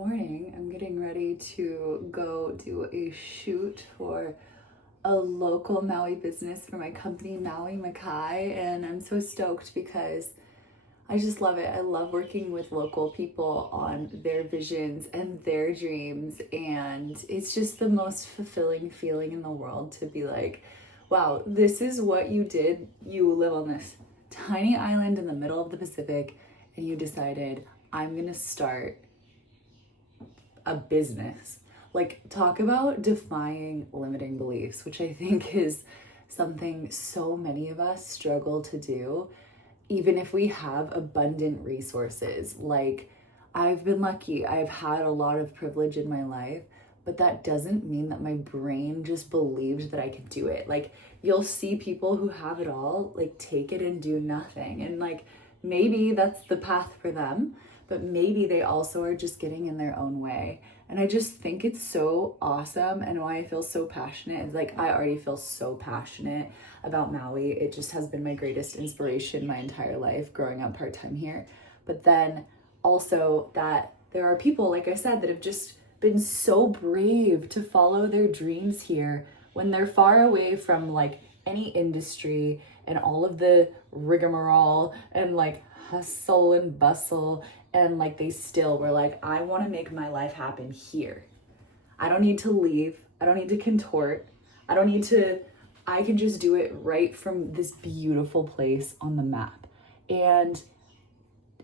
morning. I'm getting ready to go do a shoot for a local Maui business for my company, Maui Makai, and I'm so stoked because I just love it. I love working with local people on their visions and their dreams, and it's just the most fulfilling feeling in the world to be like, wow, this is what you did. You live on this tiny island in the middle of the Pacific, and you decided, I'm gonna start a business. Like, talk about defying limiting beliefs, which I think is something so many of us struggle to do, even if we have abundant resources. Like, I've been lucky, I've had a lot of privilege in my life, but that doesn't mean that my brain just believed that I could do it. Like, you'll see people who have it all, like, take it and do nothing. And like, maybe that's the path for them, but maybe they also are just getting in their own way. And I just think it's so awesome, and why I feel so passionate is like, I already feel so passionate about Maui. It just has been my greatest inspiration my entire life growing up part-time here. But then also that there are people, like I said, that have just been so brave to follow their dreams here when they're far away from like any industry and all of the rigmarole and like hustle and bustle, and like they still were like, I want to make my life happen here. I don't need to leave. I don't need to contort. I can just do it right from this beautiful place on the map. And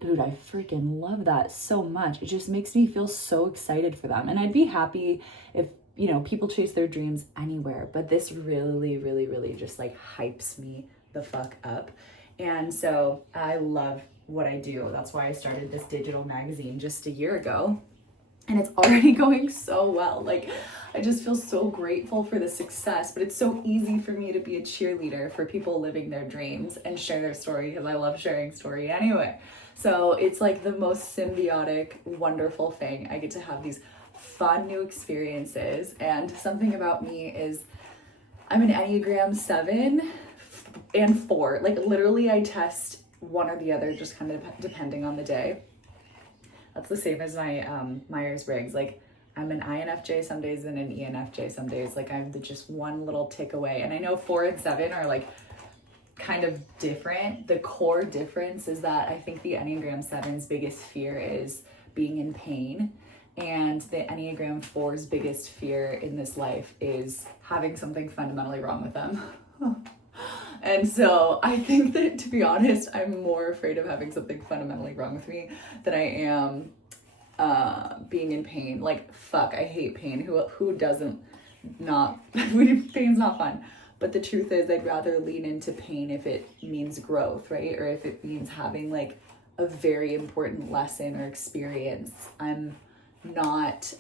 dude, I freaking love that so much. It just makes me feel so excited for them. And I'd be happy if, you know, people chase their dreams anywhere, but this really, really, really just like hypes me the fuck up. And so I love what I do. That's why I started this digital magazine just a year ago. And it's already going so well. Like, I just feel so grateful for the success, but it's so easy for me to be a cheerleader for people living their dreams and share their story, because I love sharing story anyway. So it's like the most symbiotic, wonderful thing. I get to have these fun new experiences. And something about me is I'm an Enneagram 7 and 4. Like, literally I test one or the other, just kind of depending on the day. That's the same as my Myers-Briggs. Like, I'm an INFJ some days and an ENFJ some days. Like, I'm just one little tick away. And I know 4 and 7 are like kind of different. The core difference is that I think the Enneagram 7's biggest fear is being in pain. And the Enneagram 4's biggest fear in this life is having something fundamentally wrong with them. And so I think that, to be honest, I'm more afraid of having something fundamentally wrong with me than I am being in pain. Like, fuck, I hate pain. Who doesn't? Pain's not fun. But the truth is, I'd rather lean into pain if it means growth, right? Or if it means having like a very important lesson or experience. I'm not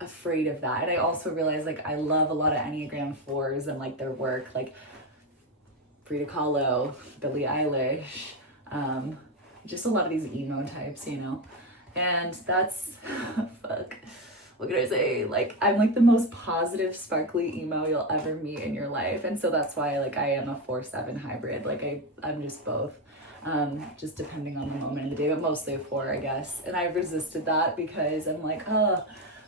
afraid of that. And I also realize, like, I love a lot of Enneagram 4s and like their work, like Frida Kahlo, Billie Eilish, just a lot of these emo types, you know. And that's fuck, what could I say? Like, I'm like the most positive, sparkly emo you'll ever meet in your life. And so that's why, like, I am a 4-7 hybrid. Like, I'm just both. Just depending on the moment of the day, but mostly a 4, I guess. And I've resisted that because I'm like,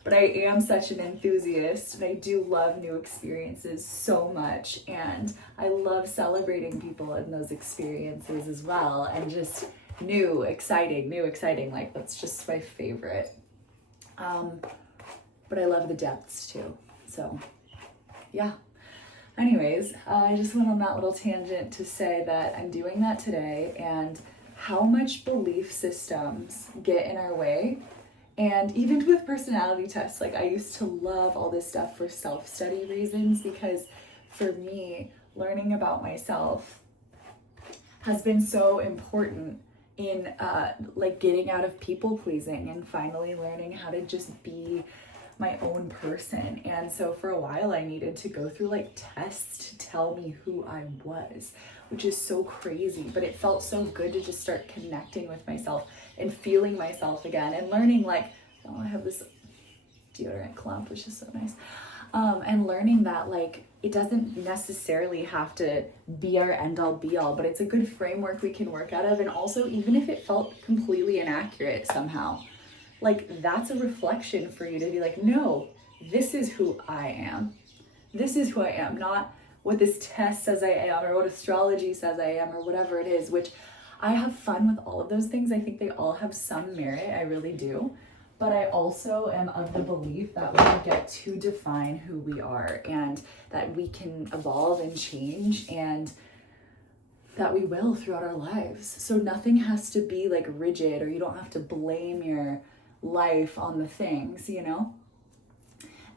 but I am such an enthusiast, and I do love new experiences so much, and I love celebrating people in those experiences as well, and just new, exciting, like, that's just my favorite. But I love the depths too, so yeah. Anyways, I just went on that little tangent to say that I'm doing that today, and how much belief systems get in our way. And even with personality tests, like, I used to love all this stuff for self-study reasons, because for me, learning about myself has been so important in like getting out of people pleasing and finally learning how to just be my own person. And so for a while I needed to go through like tests to tell me who I was, which is so crazy, but it felt so good to just start connecting with myself and feeling myself again, and learning like, oh, I have this deodorant clump, which is so nice. And learning that like it doesn't necessarily have to be our end all be all, but it's a good framework we can work out of. And also, even if it felt completely inaccurate somehow, like that's a reflection for you to be like, no, this is who I am. This is who I am, not what this test says I am or what astrology says I am or whatever it is, which I have fun with all of those things. I think they all have some merit, I really do. But I also am of the belief that we get to define who we are and that we can evolve and change and that we will throughout our lives. So nothing has to be like rigid, or you don't have to blame your life on the things, you know?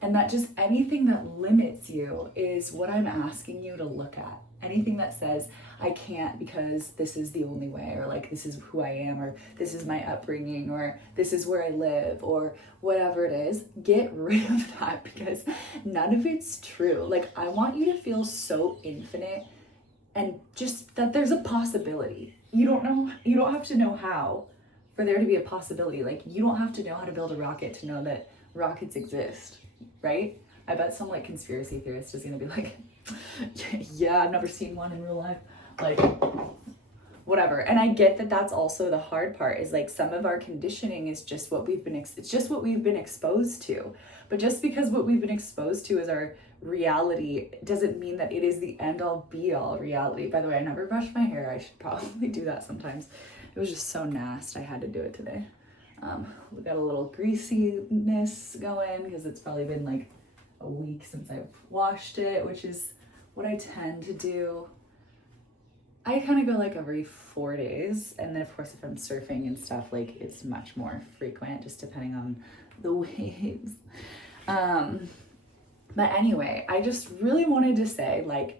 And that just anything that limits you is what I'm asking you to look at. Anything that says, I can't because this is the only way, or like this is who I am, or this is my upbringing, or this is where I live, or whatever it is, get rid of that because none of it's true. Like I want you to feel so infinite and just that there's a possibility. You don't have to know how for there to be a possibility. Like you don't have to know how to build a rocket to know that rockets exist, right? I bet some like conspiracy theorist is gonna be like, yeah, I've never seen one in real life. Like, whatever. And I get that that's also the hard part is like some of our conditioning is just what we've been, it's just what we've been exposed to. But just because what we've been exposed to is our reality doesn't mean that it is the end all be all reality. By the way, I never brushed my hair. I should probably do that sometimes. It was just so nasty. I had to do it today. We got a little greasiness going because it's probably been like a week since I've washed it, which is what I tend to do. I kind of go like every 4 days. And then of course, if I'm surfing and stuff, like it's much more frequent, just depending on the waves. But anyway, I just really wanted to say, like,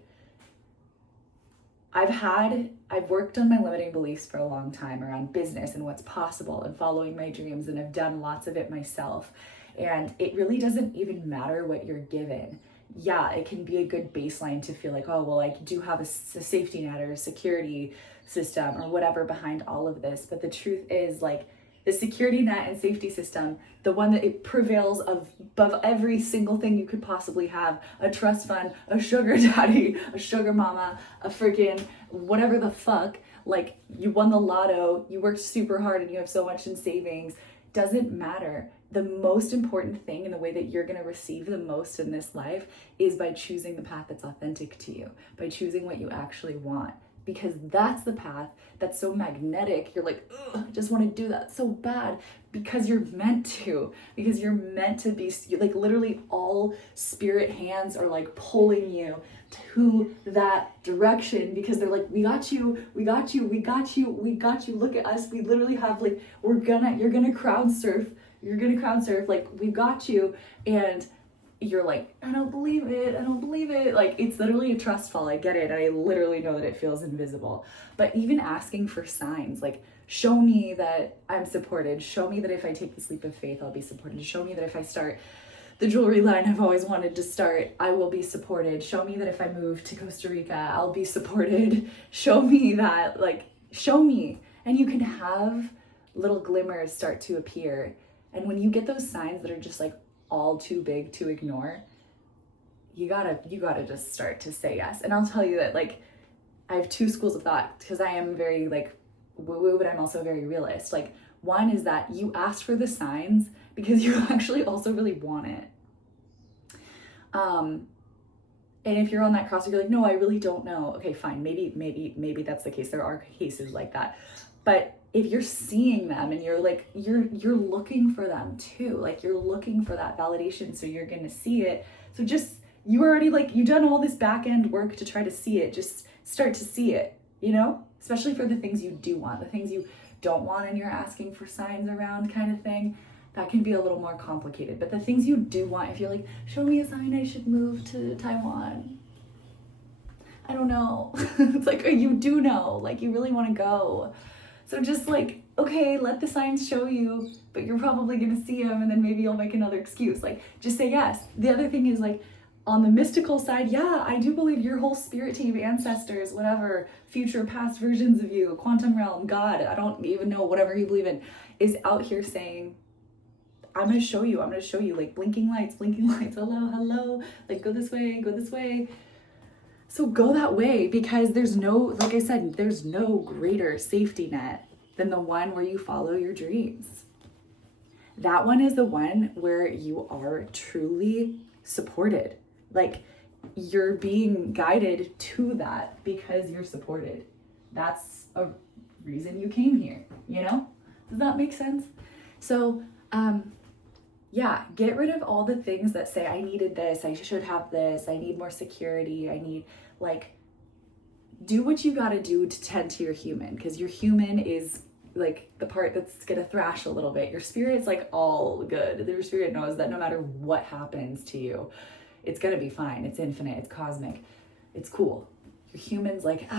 I've worked on my limiting beliefs for a long time around business and what's possible and following my dreams, and I've done lots of it myself. And it really doesn't even matter what you're given. Yeah, it can be a good baseline to feel like, oh, well, I do have a safety net or a security system or whatever behind all of this. But the truth is, like, the security net and safety system, the one that it prevails above every single thing you could possibly have, a trust fund, a sugar daddy, a sugar mama, a freaking whatever the fuck, like you won the lotto, you worked super hard and you have so much in savings, doesn't matter. The most important thing in the way that you're going to receive the most in this life is by choosing the path that's authentic to you, by choosing what you actually want. Because that's the path that's so magnetic. You're like, ugh, I just want to do that so bad because you're meant to. Because you're meant to be, like literally all spirit hands are like pulling you to that direction because they're like, we got you, we got you, we got you, we got you. Look at us. We literally have like, you're gonna crowd surf. You're gonna crowd surf. Like, we've got you. And you're like, I don't believe it. Like, it's literally a trust fall. I get it. I literally know that it feels invisible. But even asking for signs, like, show me that I'm supported. Show me that if I take this leap of faith, I'll be supported. Show me that if I start the jewelry line I've always wanted to start, I will be supported. Show me that if I move to Costa Rica, I'll be supported. Show me that, like, show me. And you can have little glimmers start to appear. And when you get those signs that are just like all too big to ignore, you gotta just start to say yes. And I'll tell you that, like, I have two schools of thought because I am very like woo-woo, but I'm also very realist. Like, one is that you ask for the signs because you actually also really want it. And if you're on that cross, you're like, no, I really don't know. Okay, fine. Maybe that's the case. There are cases like that. But if you're seeing them and you're like, you're looking for them too. Like, you're looking for that validation. So you're going to see it. So just, you already like, you've done all this back end work to try to see it. Just start to see it, you know, especially for the things you do want, the things you don't want and you're asking for signs around kind of thing. That can be a little more complicated. But the things you do want, if you're like, show me a sign I should move to Taiwan. I don't know. It's like, you do know, like, you really want to go. So just like, okay, let the signs show you, but you're probably going to see them and then maybe you'll make another excuse. Like, just say yes. The other thing is, like, on the mystical side, yeah, I do believe your whole spirit team, ancestors, whatever, future, past versions of you, quantum realm, God, I don't even know, whatever you believe in, is out here saying, I'm going to show you, like blinking lights, hello, like go this way. So go that way, because there's no, like I said, there's no greater safety net than the one where you follow your dreams. that one is the one where you are truly supported. Like, you're being guided to that because you're supported. That's a reason you came here, you know? Does that make sense? So, yeah, get rid of all the things that say, I needed this, I should have this, I need more security, I need, like, do what you gotta do to tend to your human, because your human is like the part that's gonna thrash a little bit. Your spirit's like all good. Your spirit knows that no matter what happens to you, it's gonna be fine. It's infinite, it's cosmic, it's cool. Your human's like,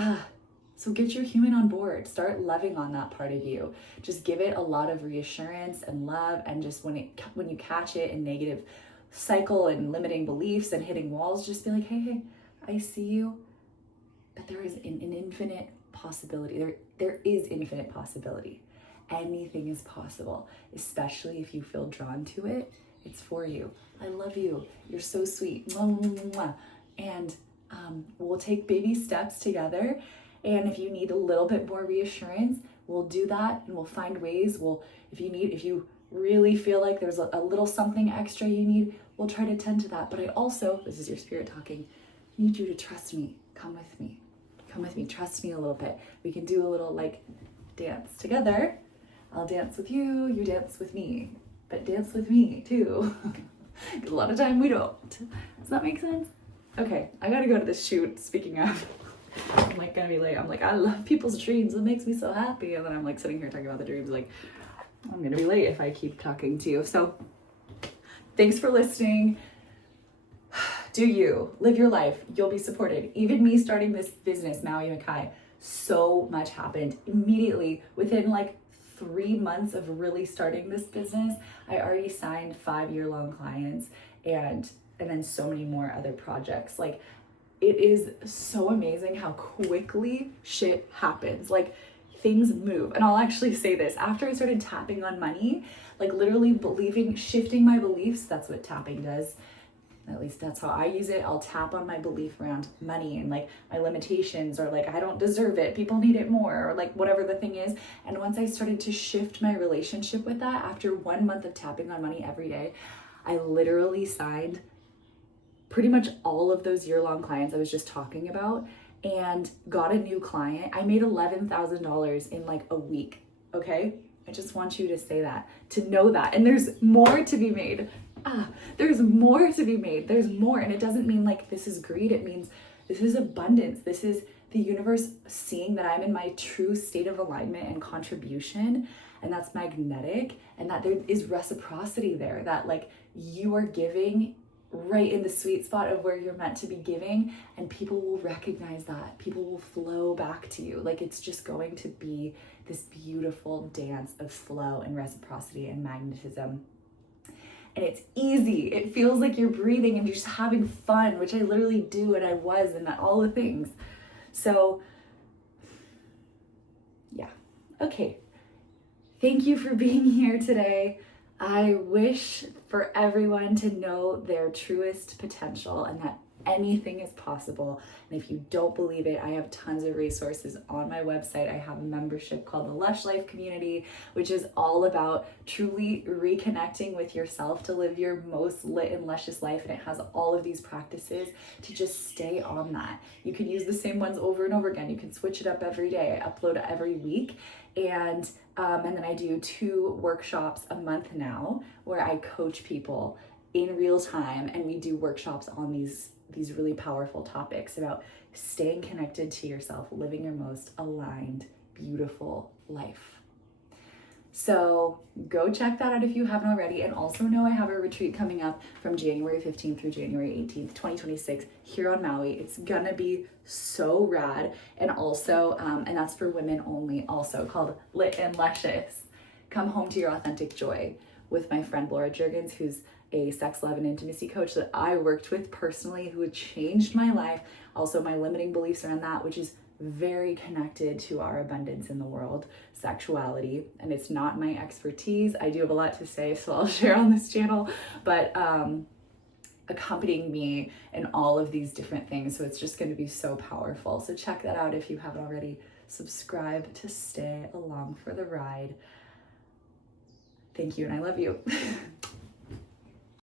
so get your human on board. Start loving on that part of you. Just give it a lot of reassurance and love, and just when you catch it in negative cycle and limiting beliefs and hitting walls, just be like, hey, I see you, but there is an infinite possibility. There is infinite possibility. Anything is possible, especially if you feel drawn to it. It's for you. I love you. You're so sweet. Mwah, mwah, mwah. And we'll take baby steps together. And if you need a little bit more reassurance, we'll do that, and we'll find ways. If you really feel like there's a little something extra you need, we'll try to tend to that. But I also, this is your spirit talking, need you to trust me. Come with me. Trust me a little bit. We can do a little like dance together. I'll dance with you, you dance with me, but dance with me too. Because a lot of time we don't. Does that make sense? Okay, I gotta go to this shoot. Speaking of, I'm like gonna be late. I'm like, I love people's dreams. It makes me so happy. And then I'm like sitting here talking about the dreams, like, I'm gonna be late if I keep talking to you. So thanks for listening. Do you live your life? You'll be supported. Even me starting this business, Maui Makai, so much happened immediately. Within like 3 months of really starting this business, I already signed 5-year-long clients and then so many more other projects. Like, it is so amazing how quickly shit happens. Like, things move. And I'll actually say this, after I started tapping on money, like literally shifting my beliefs, that's what tapping does. At least that's how I use it. I'll tap on my belief around money and like my limitations, or like I don't deserve it, people need it more, or like whatever the thing is. And once I started to shift my relationship with that, after 1 month of tapping on money every day, I literally signed pretty much all of those year-long clients I was just talking about and got a new client. I made $11,000 in like a week, okay? I just want you to say that, to know that. And there's more to be made. There's more to be made. There's more. And it doesn't mean like this is greed. It means this is abundance. This is the universe seeing that I'm in my true state of alignment and contribution. And that's magnetic. And that there is reciprocity there. That like you are giving right in the sweet spot of where you're meant to be giving. And people will recognize that. People will flow back to you. Like, it's just going to be this beautiful dance of flow and reciprocity and magnetism. And it's easy. It feels like you're breathing and you're just having fun, which I literally do, and I was, and that all the things. So, yeah. Okay. Thank you for being here today. I wish for everyone to know their truest potential and that anything is possible. And if you don't believe it, I have tons of resources on my website. I have a membership called the Lush Life Community, which is all about truly reconnecting with yourself to live your most lit and luscious life. And it has all of these practices to just stay on that. You can use the same ones over and over again. You can switch it up every day. I upload every week. And then I do 2 workshops a month now where I coach people in real time, and we do workshops on these really powerful topics about staying connected to yourself, living your most aligned, beautiful life. So go check that out if you haven't already. And also know I have a retreat coming up from January 15th through January 18th, 2026 here on Maui. It's gonna be so rad. And also, and that's for women only, also called Lit and Luscious. Come home to your authentic joy with my friend Laura Juergens, who's a sex, love, and intimacy coach that I worked with personally, who had changed my life. Also my limiting beliefs around that, which is very connected to our abundance in the world, sexuality. And it's not my expertise. I do have a lot to say, so I'll share on this channel, but accompanying me in all of these different things. So it's just going to be so powerful. So check that out if you haven't already. Subscribe to stay along for the ride. Thank you, and I love you.